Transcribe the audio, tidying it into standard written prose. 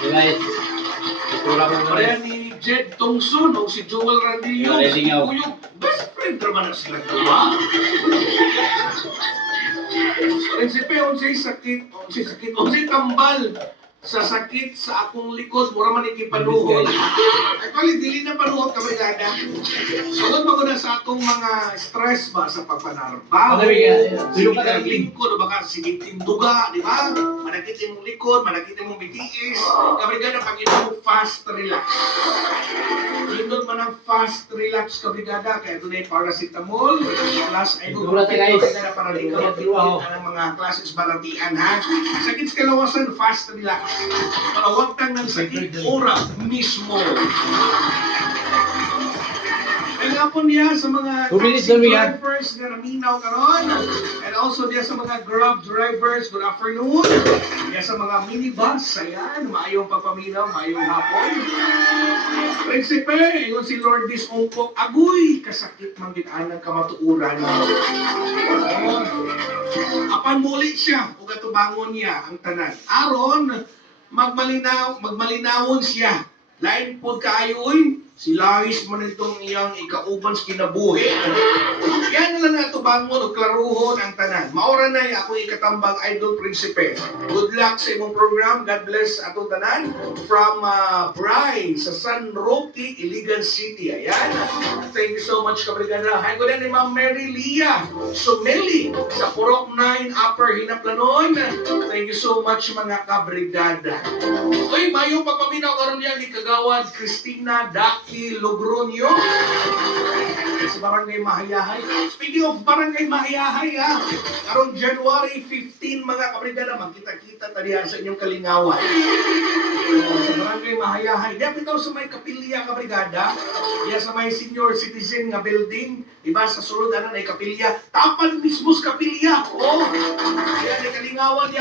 Guys, itura ko na Pareha ni Jed Tongson o si Joel Radillo. Ready nga. Yung best friend naman na sila dua. Prinsipe, unsay sakit, unsay tambal sa sakit sa akong likod, mura man ikipanuhod. Actually, dili na panuhod kami gada. Sugod mo ko na sa atong mga stress ba sa pagpanarbaho, Ano ba sige ka lingkod, o baka sige tinduga, di ba? Manakit imong likod, manakit imong bitiis. Kami gada pag ito fast relax. Indot man ang fast relax kabrigada, kaya doon ay paracetamol, plus ibuprofen, kaya para di ka magtiwid ang mga classes balatian, ha? Sakit sa kalawasan, fast relax. Para huwag kang ng sakit, ora mismo. And nga po niya sa mga taxi drivers na naminaw karon, and also diya sa mga Grab drivers, good afternoon. Diya sa mga minibus, ayan, maayong pagpaminaw, maayong hapon. Prinsipe, yun si Lord Disongkok, agoy, kasakit man gitaan kamatuuran. Apan muli siya, o katubangon niya ang tanan. Aron, magmalinawon siya. Lain po kaayoy, si Laris man itong iyang ikauban sa kinabuhi. Yan na lang nato bangon o klaruhon ang tanan. Maura na ako ikatambang Idol Prinsipe. Good luck sa imong program. God bless atong tanan. From Bri sa San Roque, Iligan City. Ayan. Thank you so much, kabrigada. Hay ko din ni Ma'am Mary Lia Sumeli sa Purok 9 Upper Hinaplanon. Thank you so much, mga kabrigada. Uy, mayo pagpaminaw karon niya ni Kagawad Cristina Daki Logronio sa Barangay Mahayahay. Speaking of Barangay Mahayahay, ha, karong January 15, mga kabrigada, magkita-kita talihan sa inyong kalingawan. Sa Barangay Mahayahay. Diya bitaw sa may kapilya, kabrigada. Diya sa may senior citizen nga building. Diba sa sulod, ay kapilya. Tapan mismo sa kapilya. Oh, diya ni kalingawan niya.